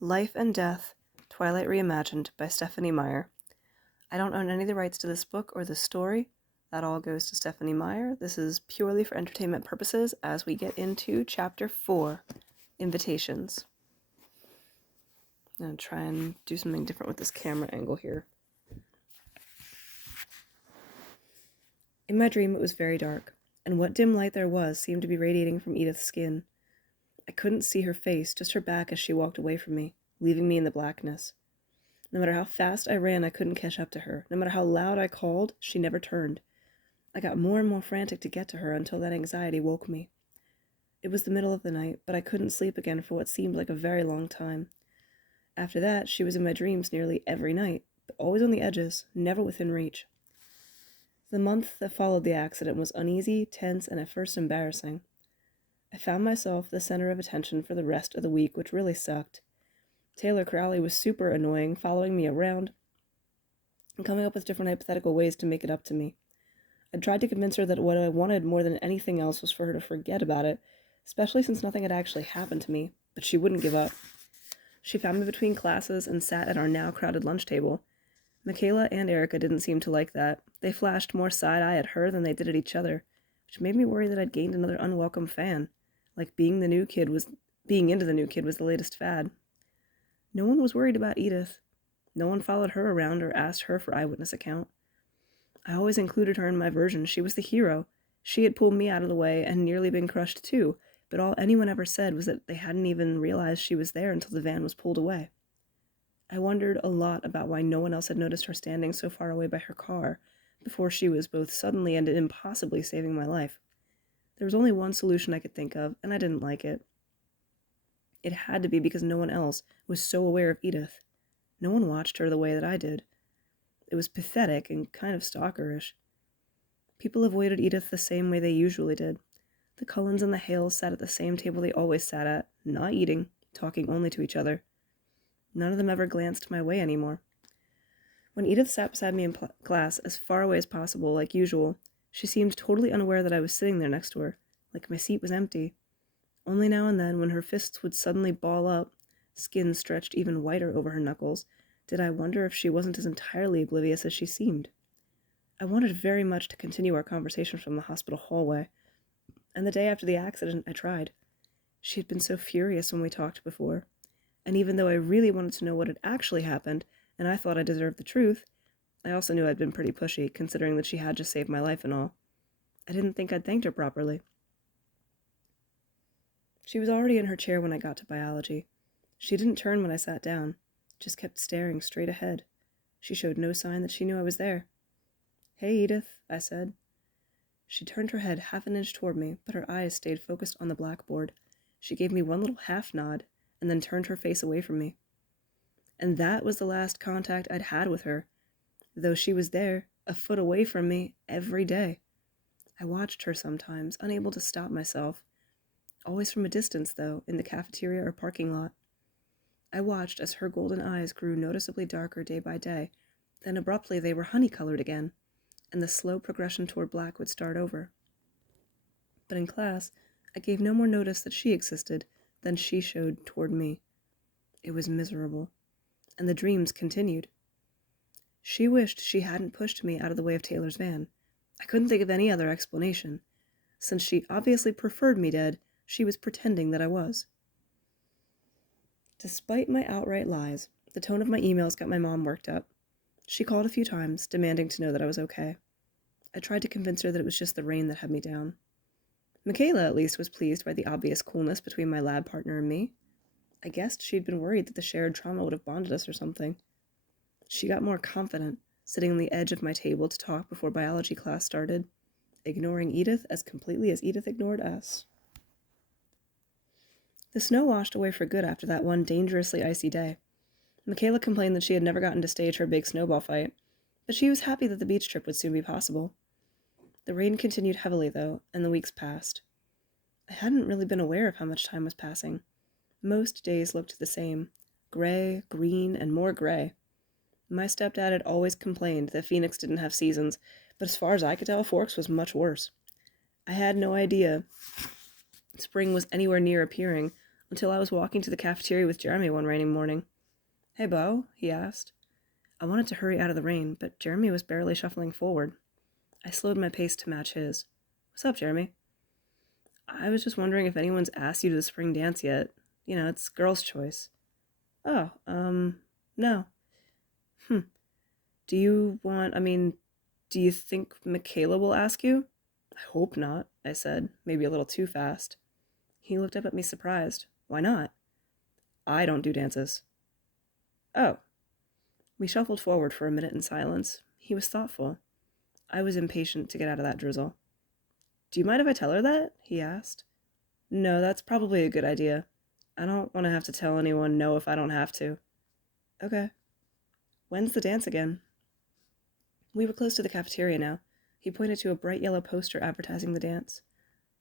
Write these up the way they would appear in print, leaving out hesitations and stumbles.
Life and Death, Twilight Reimagined by Stephenie Meyer. I don't own any of the rights to this book or this story. That all goes to Stephenie Meyer. This is purely for entertainment purposes as we get into Chapter 4, Invitations. I'm going to try and do something different with this camera angle here. In my dream it was very dark, and what dim light there was seemed to be radiating from Edith's skin. I couldn't see her face, just her back as she walked away from me, leaving me in the blackness. No matter how fast I ran, I couldn't catch up to her. No matter how loud I called, she never turned. I got more and more frantic to get to her until that anxiety woke me. It was the middle of the night, but I couldn't sleep again for what seemed like a very long time. After that, she was in my dreams nearly every night, but always on the edges, never within reach. The month that followed the accident was uneasy, tense, and at first embarrassing. I found myself the center of attention for the rest of the week, which really sucked. Taylor Crowley was super annoying, following me around and coming up with different hypothetical ways to make it up to me. I tried to convince her that what I wanted more than anything else was for her to forget about it, especially since nothing had actually happened to me, but she wouldn't give up. She found me between classes and sat at our now crowded lunch table. Michaela and Erica didn't seem to like that. They flashed more side-eye at her than they did at each other, which made me worry that I'd gained another unwelcome fan. Like being into the new kid was the latest fad. No one was worried about Edith. No one followed her around or asked her for eyewitness account. I always included her in my version. She was the hero. She had pulled me out of the way and nearly been crushed too, but all anyone ever said was that they hadn't even realized she was there until the van was pulled away. I wondered a lot about why no one else had noticed her standing so far away by her car before she was both suddenly and impossibly saving my life. There was only one solution I could think of, and I didn't like it. It had to be because no one else was so aware of Edith. No one watched her the way that I did. It was pathetic and kind of stalkerish. People avoided Edith the same way they usually did. The Cullens and the Hales sat at the same table they always sat at, not eating, talking only to each other. None of them ever glanced my way anymore. When Edith sat beside me in class, as far away as possible, like usual, she seemed totally unaware that I was sitting there next to her, like my seat was empty. Only now and then, when her fists would suddenly ball up, skin stretched even whiter over her knuckles, did I wonder if she wasn't as entirely oblivious as she seemed. I wanted very much to continue our conversation from the hospital hallway, and the day after the accident I tried. She had been so furious when we talked before, and even though I really wanted to know what had actually happened, and I thought I deserved the truth, I also knew I'd been pretty pushy, considering that she had just saved my life and all. I didn't think I'd thanked her properly. She was already in her chair when I got to biology. She didn't turn when I sat down, just kept staring straight ahead. She showed no sign that she knew I was there. "Hey, Edith," I said. She turned her head half an inch toward me, but her eyes stayed focused on the blackboard. She gave me one little half nod, and then turned her face away from me. And that was the last contact I'd had with her, though she was there, a foot away from me, every day. I watched her sometimes, unable to stop myself. Always from a distance, though, in the cafeteria or parking lot. I watched as her golden eyes grew noticeably darker day by day, then abruptly they were honey-colored again, and the slow progression toward black would start over. But in class, I gave no more notice that she existed than she showed toward me. It was miserable, and the dreams continued. She wished she hadn't pushed me out of the way of Taylor's van. I couldn't think of any other explanation. Since she obviously preferred me dead, she was pretending that I was. Despite my outright lies, the tone of my emails got my mom worked up. She called a few times, demanding to know that I was okay. I tried to convince her that it was just the rain that had me down. Michaela, at least, was pleased by the obvious coolness between my lab partner and me. I guessed she'd been worried that the shared trauma would have bonded us or something. She got more confident, sitting on the edge of my table to talk before biology class started, ignoring Edith as completely as Edith ignored us. The snow washed away for good after that one dangerously icy day. Michaela complained that she had never gotten to stage her big snowball fight, but she was happy that the beach trip would soon be possible. The rain continued heavily, though, and the weeks passed. I hadn't really been aware of how much time was passing. Most days looked the same, gray, green, and more gray. My stepdad had always complained that Phoenix didn't have seasons, but as far as I could tell, Forks was much worse. I had no idea spring was anywhere near appearing until I was walking to the cafeteria with Jeremy one rainy morning. "Hey, Beau," he asked. I wanted to hurry out of the rain, but Jeremy was barely shuffling forward. I slowed my pace to match his. "What's up, Jeremy?" "I was just wondering if anyone's asked you to the spring dance yet. You know, it's girls' choice." "Oh, no." "Hmm. Do you think Michaela will ask you?" "I hope not," I said, maybe a little too fast. He looked up at me surprised. "Why not?" "I don't do dances." "Oh." We shuffled forward for a minute in silence. He was thoughtful. I was impatient to get out of that drizzle. "Do you mind if I tell her that?" he asked. "No, that's probably a good idea. I don't want to have to tell anyone no if I don't have to." "Okay. When's the dance again?" We were close to the cafeteria now. He pointed to a bright yellow poster advertising the dance.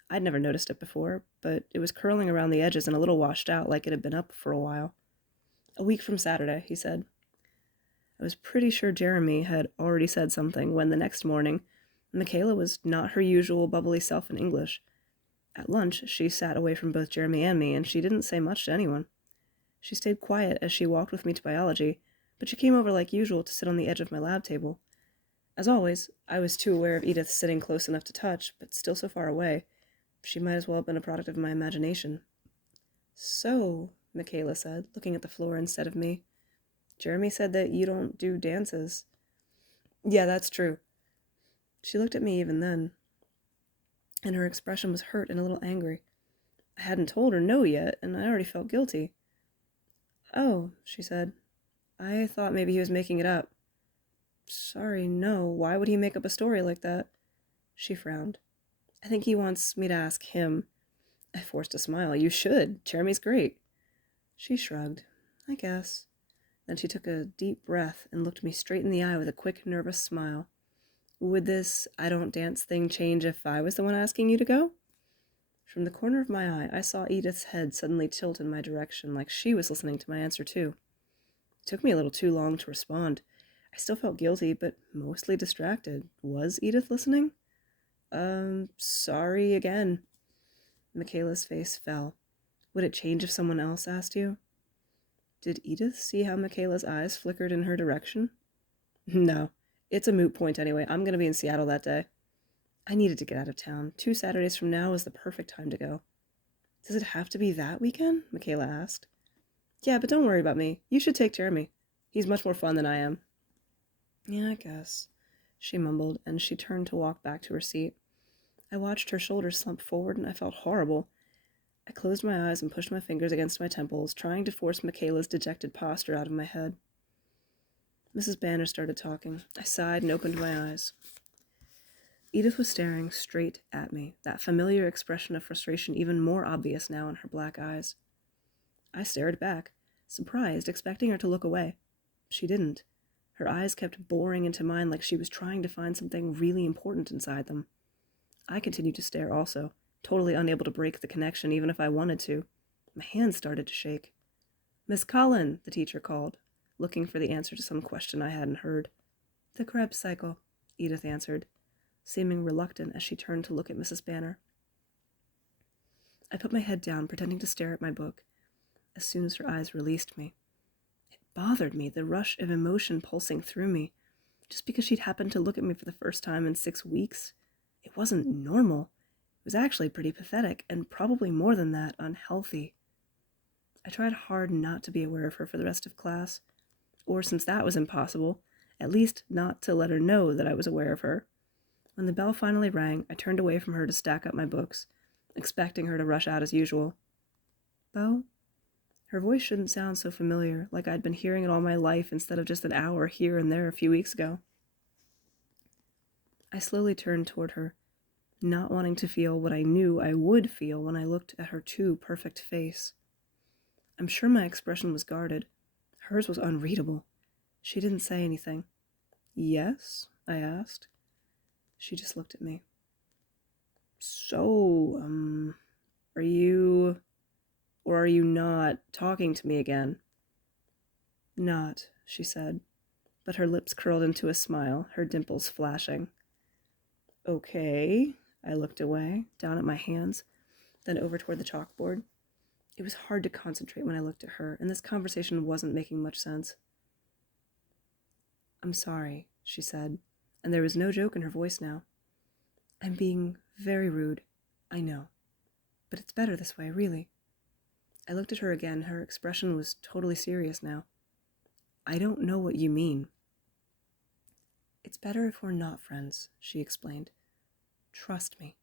I'd never noticed it before, but it was curling around the edges and a little washed out like it had been up for a while. "A week from Saturday," he said. I was pretty sure Jeremy had already said something when the next morning, Michaela was not her usual bubbly self in English. At lunch, she sat away from both Jeremy and me, and she didn't say much to anyone. She stayed quiet as she walked with me to biology, but she came over like usual to sit on the edge of my lab table. As always, I was too aware of Edith sitting close enough to touch, but still so far away. She might as well have been a product of my imagination. "So," Michaela said, looking at the floor instead of me, "Jeremy said that you don't do dances." "Yeah, that's true." She looked at me even then, and her expression was hurt and a little angry. I hadn't told her no yet, and I already felt guilty. "Oh," she said. "I thought maybe he was making it up." "Sorry, no. Why would he make up a story like that?" She frowned. "I think he wants me to ask him." I forced a smile. "You should. Jeremy's great." She shrugged. "I guess." Then she took a deep breath and looked me straight in the eye with a quick, nervous smile. "Would this I don't dance thing change if I was the one asking you to go?" From the corner of my eye, I saw Edith's head suddenly tilt in my direction, like she was listening to my answer too. It took me a little too long to respond. I still felt guilty, but mostly distracted. Was Edith listening? Sorry again." Michaela's face fell. "Would it change if someone else asked you?" Did Edith see how Michaela's eyes flickered in her direction? "No. It's a moot point anyway. I'm going to be in Seattle that day." I needed to get out of town. 2 Saturdays from now was the perfect time to go. "Does it have to be that weekend?" Michaela asked. "Yeah, but don't worry about me. You should take Jeremy. He's much more fun than I am." "Yeah, I guess," she mumbled, and she turned to walk back to her seat. I watched her shoulders slump forward, and I felt horrible. I closed my eyes and pushed my fingers against my temples, trying to force Michaela's dejected posture out of my head. Mrs. Banner started talking. I sighed and opened my eyes. Edith was staring straight at me, that familiar expression of frustration even more obvious now in her black eyes. I stared back, surprised, expecting her to look away. She didn't. Her eyes kept boring into mine like she was trying to find something really important inside them. I continued to stare also, totally unable to break the connection even if I wanted to. My hands started to shake. "Miss Cullen," the teacher called, looking for the answer to some question I hadn't heard. "The Krebs cycle," Edith answered, seeming reluctant as she turned to look at Mrs. Banner. I put my head down, pretending to stare at my book. As soon as her eyes released me, it bothered me, the rush of emotion pulsing through me. Just because she'd happened to look at me for the first time in 6 weeks, it wasn't normal. It was actually pretty pathetic, and probably more than that, unhealthy. I tried hard not to be aware of her for the rest of class, or since that was impossible, at least not to let her know that I was aware of her. When the bell finally rang, I turned away from her to stack up my books, expecting her to rush out as usual. "Beau?" Her voice shouldn't sound so familiar, like I'd been hearing it all my life instead of just an hour here and there a few weeks ago. I slowly turned toward her, not wanting to feel what I knew I would feel when I looked at her too perfect face. I'm sure my expression was guarded. Hers was unreadable. She didn't say anything. "Yes?" I asked. She just looked at me. "So, are you... or are you not talking to me again?" "Not," she said, but her lips curled into a smile, her dimples flashing. "Okay." I looked away, down at my hands, then over toward the chalkboard. It was hard to concentrate when I looked at her, and this conversation wasn't making much sense. "I'm sorry," she said, and there was no joke in her voice now. "I'm being very rude, I know. But it's better this way, really." I looked at her again. Her expression was totally serious now. "I don't know what you mean." "It's better if we're not friends," she explained. "Trust me."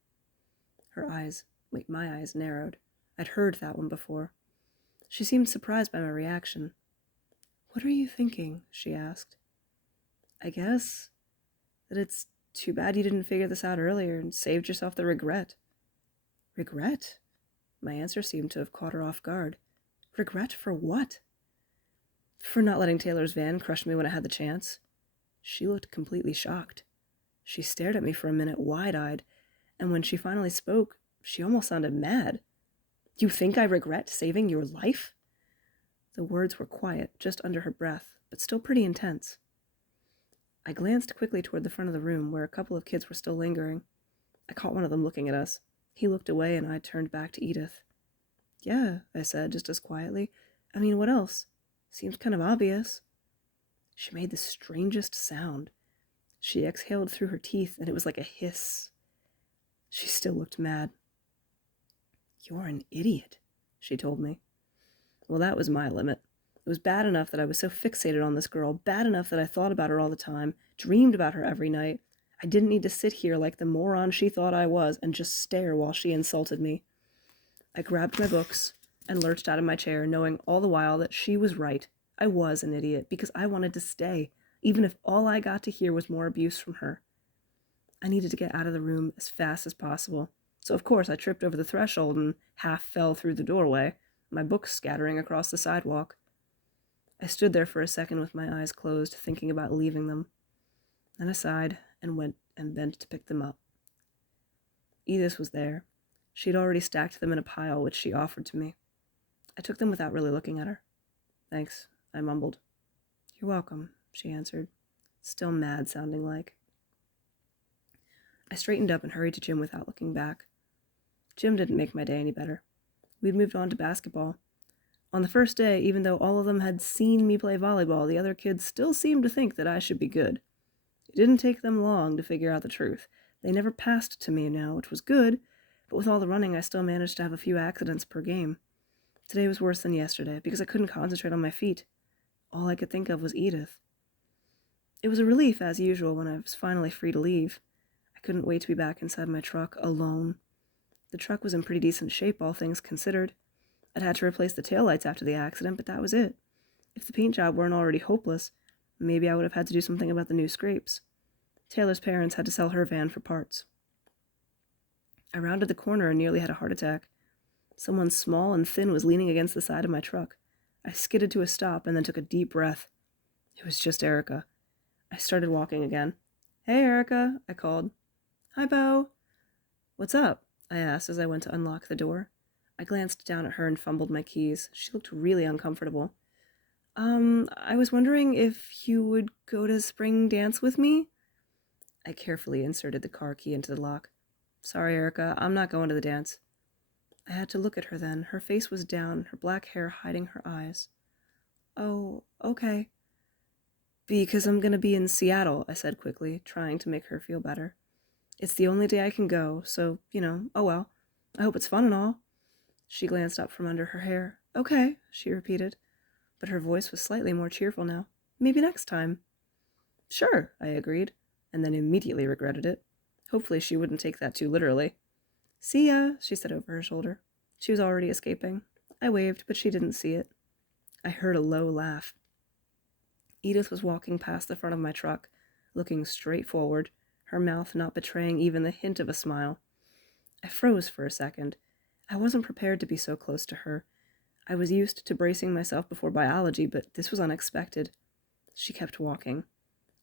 Her eyes, my eyes narrowed. I'd heard that one before. She seemed surprised by my reaction. "What are you thinking?" she asked. "I guess that it's too bad you didn't figure this out earlier and saved yourself the regret." "Regret?" My answer seemed to have caught her off guard. "Regret for what?" "For not letting Taylor's van crush me when it had the chance." She looked completely shocked. She stared at me for a minute, wide-eyed, and when she finally spoke, she almost sounded mad. "You think I regret saving your life?" The words were quiet, just under her breath, but still pretty intense. I glanced quickly toward the front of the room, where a couple of kids were still lingering. I caught one of them looking at us. He looked away, and I turned back to Edith. "Yeah," I said, just as quietly. "I mean, what else? Seems kind of obvious." She made the strangest sound. She exhaled through her teeth, and it was like a hiss. She still looked mad. "You're an idiot," she told me. Well, that was my limit. It was bad enough that I was so fixated on this girl, bad enough that I thought about her all the time, dreamed about her every night. I didn't need to sit here like the moron she thought I was and just stare while she insulted me. I grabbed my books and lurched out of my chair, knowing all the while that she was right. I was an idiot because I wanted to stay, even if all I got to hear was more abuse from her. I needed to get out of the room as fast as possible, so of course I tripped over the threshold and half fell through the doorway, my books scattering across the sidewalk. I stood there for a second with my eyes closed, thinking about leaving them. Then I sighed and went and bent to pick them up. Edith was there. She'd already stacked them in a pile, which she offered to me. I took them without really looking at her. "Thanks," I mumbled. "You're welcome," she answered, still mad sounding like. I straightened up and hurried to gym without looking back. Gym didn't make my day any better. We'd moved on to basketball. On the first day, even though all of them had seen me play volleyball, the other kids still seemed to think that I should be good. It didn't take them long to figure out the truth. They never passed to me now, which was good, but with all the running I still managed to have a few accidents per game. Today was worse than yesterday because I couldn't concentrate on my feet. All I could think of was Edith. It was a relief, as usual, when I was finally free to leave. I couldn't wait to be back inside my truck, alone. The truck was in pretty decent shape, all things considered. I'd had to replace the taillights after the accident, but that was it. If the paint job weren't already hopeless, maybe I would have had to do something about the new scrapes. Taylor's parents had to sell her van for parts. I rounded the corner and nearly had a heart attack. Someone small and thin was leaning against the side of my truck. I skidded to a stop and then took a deep breath. It was just Erica. I started walking again. "Hey, Erica," I called. "Hi, Bo." "What's up?" I asked as I went to unlock the door. I glanced down at her and fumbled my keys. She looked really uncomfortable. I was wondering if you would go to spring dance with me?" I carefully inserted the car key into the lock. "Sorry, Erica, I'm not going to the dance." I had to look at her then. Her face was down, her black hair hiding her eyes. "Oh, okay." "Because I'm going to be in Seattle," I said quickly, trying to make her feel better. "It's the only day I can go, so, oh well. I hope it's fun and all." She glanced up from under her hair. "Okay," she repeated, but her voice was slightly more cheerful now. "Maybe next time." "Sure," I agreed, and then immediately regretted it. Hopefully she wouldn't take that too literally. "See ya," she said over her shoulder. She was already escaping. I waved, but she didn't see it. I heard a low laugh. Edith was walking past the front of my truck, looking straight forward, her mouth not betraying even the hint of a smile. I froze for a second. I wasn't prepared to be so close to her. I was used to bracing myself before biology, but this was unexpected. She kept walking.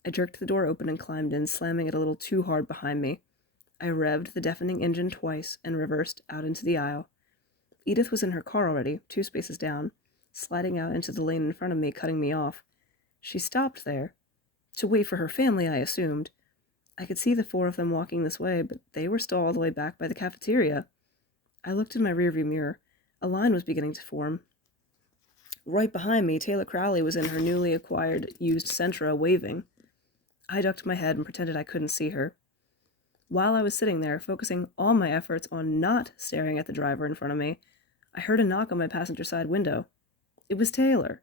I jerked the door open and climbed in, slamming it a little too hard behind me. I revved the deafening engine twice and reversed out into the aisle. Edith was in her car already, 2 spaces down, sliding out into the lane in front of me, cutting me off. She stopped there. To wait for her family, I assumed. I could see the 4 of them walking this way, but they were still all the way back by the cafeteria. I looked in my rearview mirror. A line was beginning to form. Right behind me, Taylor Crowley was in her newly acquired used Sentra, waving. I ducked my head and pretended I couldn't see her. While I was sitting there, focusing all my efforts on not staring at the driver in front of me, I heard a knock on my passenger side window. It was Taylor.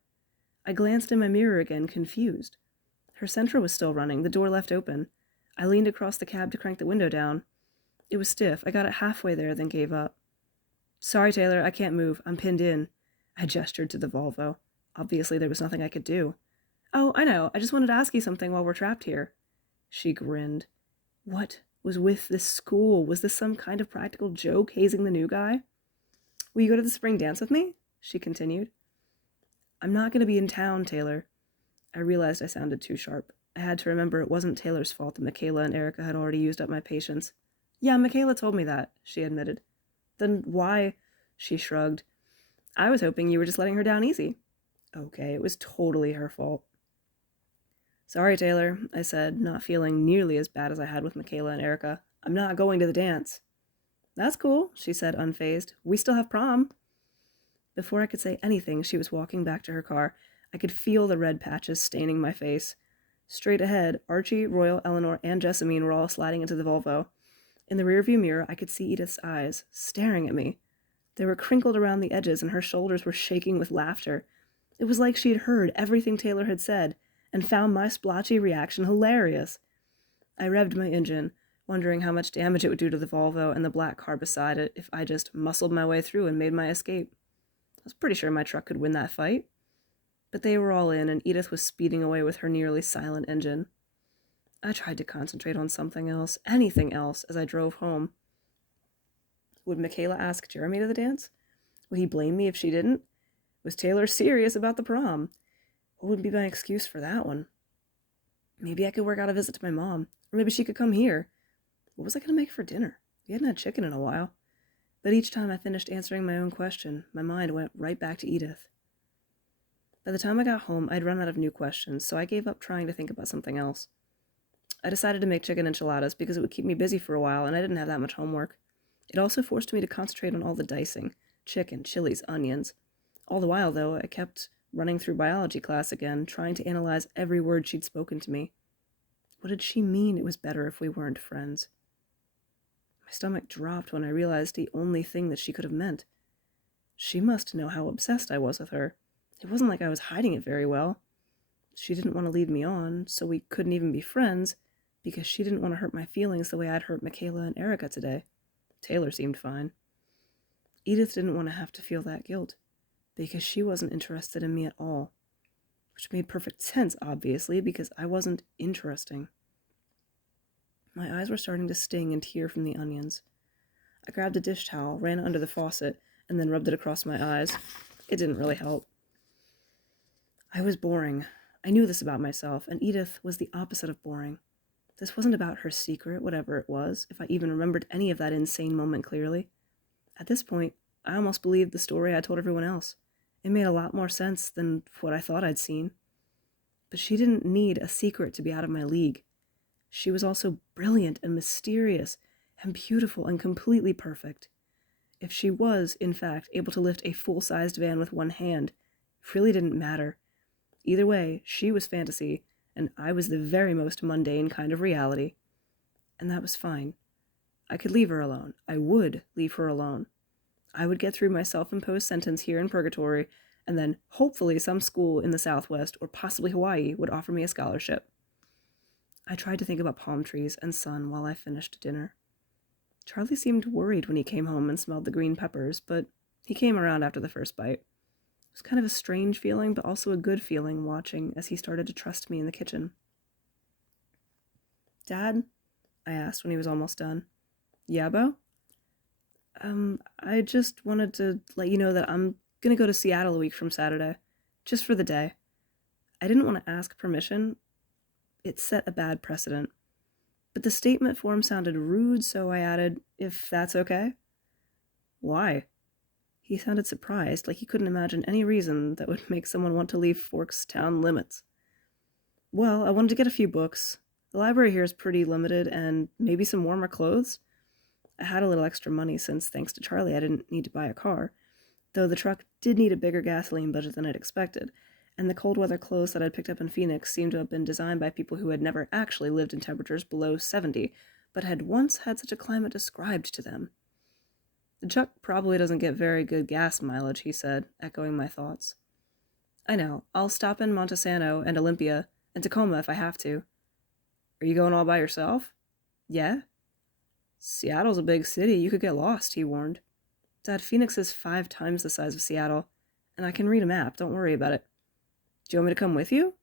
I glanced in my mirror again, confused. Her Sentra was still running, the door left open. I leaned across the cab to crank the window down. It was stiff. I got it halfway there, then gave up. Sorry, Taylor, I can't move. I'm pinned in. I gestured to the Volvo. Obviously, there was nothing I could do. Oh, I know. I just wanted to ask you something while we're trapped here. She grinned. What was with this school? Was this some kind of practical joke, hazing the new guy? Will you go to the spring dance with me? She continued. I'm not going to be in town, Taylor. I realized I sounded too sharp. I had to remember it wasn't Taylor's fault that Michaela and Erica had already used up my patience. Yeah, Michaela told me that, she admitted. Then why? She shrugged. I was hoping you were just letting her down easy. Okay, it was totally her fault. Sorry, Taylor, I said, not feeling nearly as bad as I had with Michaela and Erica. I'm not going to the dance. That's cool, she said, unfazed. We still have prom. Before I could say anything, she was walking back to her car. I could feel the red patches staining my face. Straight ahead, Archie, Royal, Eleanor, and Jessamine were all sliding into the Volvo. In the rearview mirror, I could see Edith's eyes, staring at me. They were crinkled around the edges, and her shoulders were shaking with laughter. It was like she had heard everything Taylor had said, and found my splotchy reaction hilarious. I revved my engine, wondering how much damage it would do to the Volvo and the black car beside it if I just muscled my way through and made my escape. I was pretty sure my truck could win that fight. But they were all in, and Edith was speeding away with her nearly silent engine. I tried to concentrate on something else, anything else, as I drove home. Would Michaela ask Jeremy to the dance? Would he blame me if she didn't? Was Taylor serious about the prom? What would be my excuse for that one? Maybe I could work out a visit to my mom, or maybe she could come here. What was I going to make for dinner? We hadn't had chicken in a while. But each time I finished answering my own question, my mind went right back to Edith. By the time I got home, I'd run out of new questions, so I gave up trying to think about something else. I decided to make chicken enchiladas because it would keep me busy for a while, and I didn't have that much homework. It also forced me to concentrate on all the dicing, chicken, chilies, onions. All the while, though, I kept running through biology class again, trying to analyze every word she'd spoken to me. What did she mean it was better if we weren't friends? My stomach dropped when I realized the only thing that she could have meant. She must know how obsessed I was with her. It wasn't like I was hiding it very well. She didn't want to lead me on, so we couldn't even be friends, because she didn't want to hurt my feelings the way I'd hurt Michaela and Erica today. Taylor seemed fine. Edith didn't want to have to feel that guilt, because she wasn't interested in me at all. Which made perfect sense, obviously, because I wasn't interesting. My eyes were starting to sting and tear from the onions. I grabbed a dish towel, ran it under the faucet, and then rubbed it across my eyes. It didn't really help. I was boring. I knew this about myself, and Edith was the opposite of boring. This wasn't about her secret, whatever it was, if I even remembered any of that insane moment clearly. At this point, I almost believed the story I told everyone else. It made a lot more sense than what I thought I'd seen. But she didn't need a secret to be out of my league. She was also brilliant and mysterious and beautiful and completely perfect. If she was, in fact, able to lift a full-sized van with one hand, it really didn't matter. Either way, she was fantasy, and I was the very most mundane kind of reality. And that was fine. I could leave her alone. I would leave her alone. I would get through my self-imposed sentence here in purgatory, and then hopefully some school in the Southwest, or possibly Hawaii, would offer me a scholarship. I tried to think about palm trees and sun while I finished dinner. Charlie seemed worried when he came home and smelled the green peppers, but he came around after the first bite. It was kind of a strange feeling, but also a good feeling watching as he started to trust me in the kitchen. Dad? I asked when he was almost done. Yeah, Bo? I just wanted to let you know that I'm gonna go to Seattle a week from Saturday. Just for the day. I didn't want to ask permission. It set a bad precedent. But the statement form sounded rude, so I added, if that's okay. Why? He sounded surprised, like he couldn't imagine any reason that would make someone want to leave Fork's town limits. Well, I wanted to get a few books. The library here is pretty limited, and maybe some warmer clothes. I had a little extra money since, thanks to Charlie, I didn't need to buy a car. though the truck did need a bigger gasoline budget than I'd expected, and the cold weather clothes that I'd picked up in Phoenix seemed to have been designed by people who had never actually lived in temperatures below 70, but had once had such a climate described to them. The truck probably doesn't get very good gas mileage, he said, echoing my thoughts. I know. I'll stop in Montesano and Olympia and Tacoma if I have to. Are you going all by yourself? Yeah. Seattle's a big city. You could get lost, he warned. Dad, Phoenix is 5 times the size of Seattle, and I can read a map. Don't worry about it. Do you want me to come with you?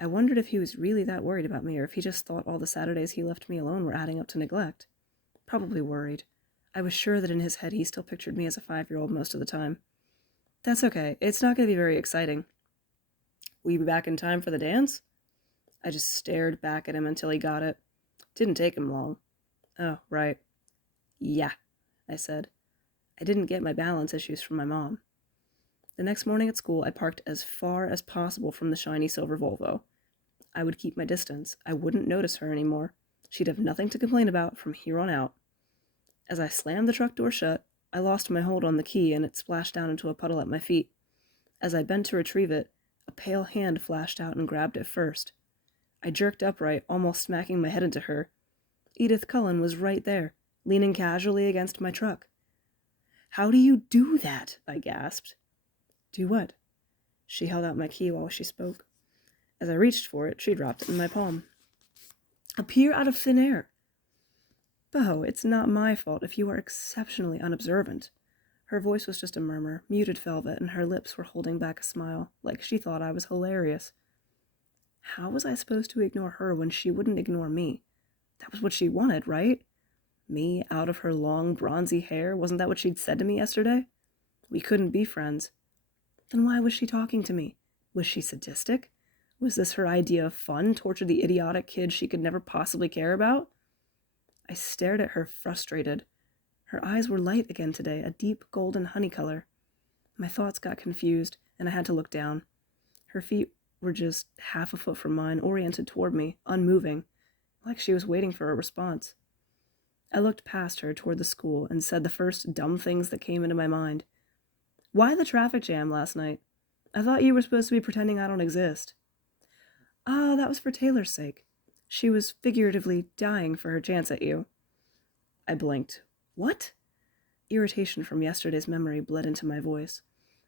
I wondered if he was really that worried about me or if he just thought all the Saturdays he left me alone were adding up to neglect. Probably worried. I was sure that in his head he still pictured me as a 5-year-old most of the time. That's okay. It's not going to be very exciting. Will you be back in time for the dance? I just stared back at him until he got it. Didn't take him long. Oh, right. Yeah, I said. I didn't get my balance issues from my mom. The next morning at school, I parked as far as possible from the shiny silver Volvo. I would keep my distance. I wouldn't notice her anymore. She'd have nothing to complain about from here on out. As I slammed the truck door shut, I lost my hold on the key and it splashed down into a puddle at my feet. As I bent to retrieve it, a pale hand flashed out and grabbed it first. I jerked upright, almost smacking my head into her. Edith Cullen was right there, leaning casually against my truck. How do you do that? I gasped. Do what? She held out my key while she spoke. As I reached for it, she dropped it in my palm. Appear out of thin air. Bo, it's not my fault if you are exceptionally unobservant. Her voice was just a murmur, muted velvet, and her lips were holding back a smile, like she thought I was hilarious. How was I supposed to ignore her when she wouldn't ignore me? That was what she wanted, right? Me out of her long, bronzy hair? Wasn't that what she'd said to me yesterday? We couldn't be friends. Then why was she talking to me? Was she sadistic? Was this her idea of fun, torture the idiotic kid she could never possibly care about? I stared at her, frustrated. Her eyes were light again today, a deep golden honey color. My thoughts got confused, and I had to look down. Her feet were just half a foot from mine, oriented toward me, unmoving, like she was waiting for a response. I looked past her toward the school and said the first dumb things that came into my mind. Why the traffic jam last night? I thought you were supposed to be pretending I don't exist. Ah, that was for Taylor's sake. She was figuratively dying for her chance at you. I blinked. What? Irritation from yesterday's memory bled into my voice.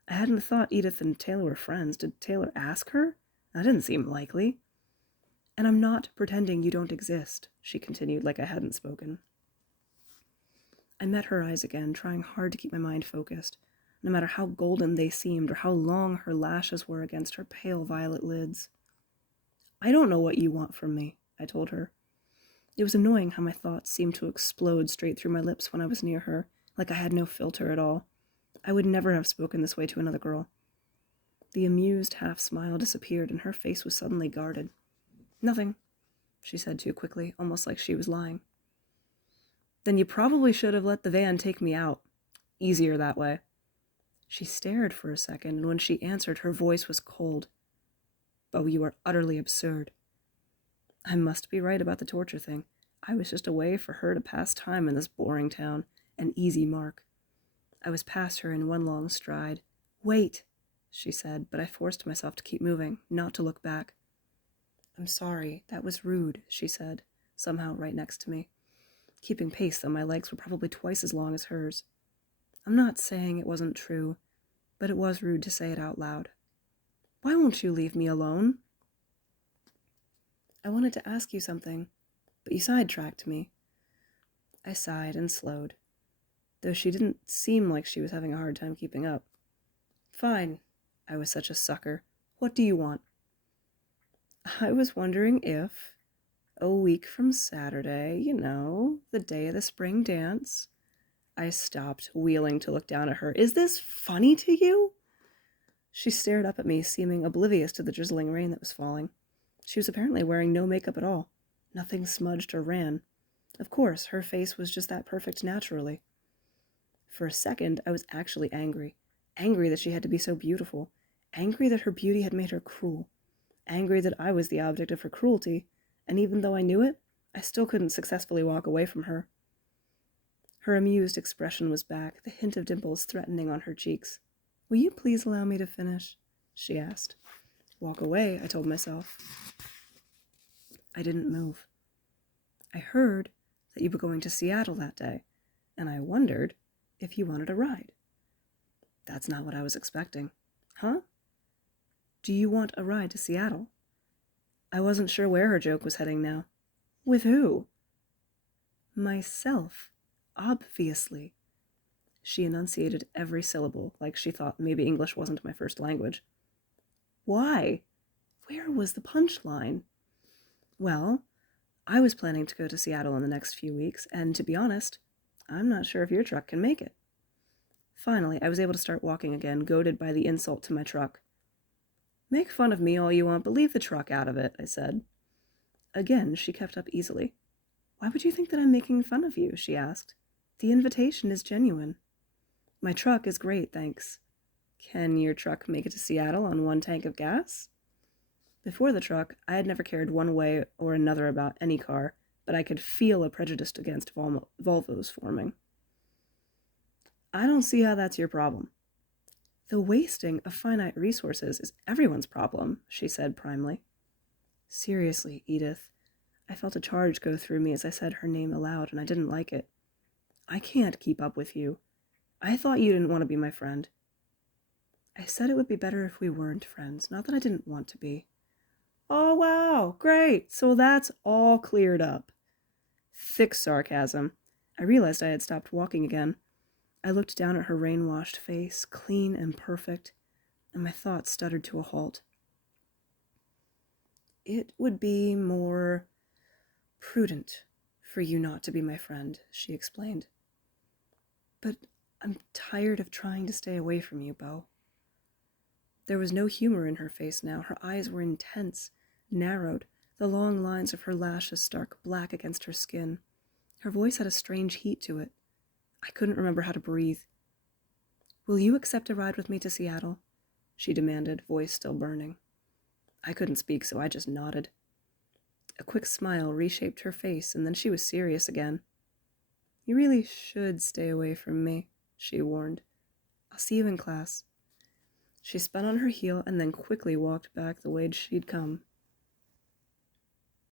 I hadn't thought Edith and Taylor were friends. Did Taylor ask her? That didn't seem likely. And I'm not pretending you don't exist, she continued like I hadn't spoken. I met her eyes again, trying hard to keep my mind focused, no matter how golden they seemed or how long her lashes were against her pale violet lids. I don't know what you want from me, I told her. It was annoying how my thoughts seemed to explode straight through my lips when I was near her, like I had no filter at all. I would never have spoken this way to another girl. The amused half-smile disappeared, and her face was suddenly guarded. Nothing, she said too quickly, almost like she was lying. Then you probably should have let the van take me out. Easier that way. She stared for a second, and when she answered, her voice was cold. Bo, you are utterly absurd. I must be right about the torture thing. I was just a way for her to pass time in this boring town, an easy mark. I was past her in one long stride. Wait, she said, but I forced myself to keep moving, not to look back. I'm sorry, that was rude, she said, somehow right next to me. Keeping pace, though my legs were probably twice as long as hers. I'm not saying it wasn't true, but it was rude to say it out loud. Why won't you leave me alone? I wanted to ask you something, but you sidetracked me. I sighed and slowed, though she didn't seem like she was having a hard time keeping up. Fine. I was such a sucker. What do you want? I was wondering if, a week from Saturday, the day of the spring dance. I stopped, wheeling to look down at her. Is this funny to you? She stared up at me, seeming oblivious to the drizzling rain that was falling. She was apparently wearing no makeup at all. Nothing smudged or ran. Of course, her face was just that perfect naturally. For a second, I was actually angry. Angry that she had to be so beautiful. Angry that her beauty had made her cruel. Angry that I was the object of her cruelty, and even though I knew it, I still couldn't successfully walk away from her. Her amused expression was back, the hint of dimples threatening on her cheeks. "Will you please allow me to finish?" she asked. "Walk away," I told myself. I didn't move. "I heard that you were going to Seattle that day, and I wondered if you wanted a ride." "That's not what I was expecting." "Huh? Do you want a ride to Seattle?" I wasn't sure where her joke was heading now. "With who?" "Myself, obviously." She enunciated every syllable, like she thought maybe English wasn't my first language. "Why? Where was the punchline?" "Well, I was planning to go to Seattle in the next few weeks, and to be honest, I'm not sure if your truck can make it." Finally, I was able to start walking again, goaded by the insult to my truck. "Make fun of me all you want, but leave the truck out of it," I said. Again, she kept up easily. "Why would you think that I'm making fun of you?" she asked. "The invitation is genuine." "My truck is great, thanks." "Can your truck make it to Seattle on one tank of gas?" Before the truck, I had never cared one way or another about any car, but I could feel a prejudice against Volvos forming. "I don't see how that's your problem." "The wasting of finite resources is everyone's problem," she said primly. "Seriously, Edith." I felt a charge go through me as I said her name aloud, and I didn't like it. "I can't keep up with you. I thought you didn't want to be my friend." "I said it would be better if we weren't friends, not that I didn't want to be." "Oh, wow, great, so that's all cleared up." Thick sarcasm. I realized I had stopped walking again. I looked down at her rain-washed face, clean and perfect, and my thoughts stuttered to a halt. "It would be more prudent for you not to be my friend," she explained. "But I'm tired of trying to stay away from you, Beau." There was no humor in her face now. Her eyes were intense, narrowed, the long lines of her lashes stark black against her skin. Her voice had a strange heat to it. I couldn't remember how to breathe. "Will you accept a ride with me to Seattle?" she demanded, voice still burning. I couldn't speak, so I just nodded. A quick smile reshaped her face, and then she was serious again. "You really should stay away from me," she warned. "I'll see you in class." She spun on her heel and then quickly walked back the way she'd come.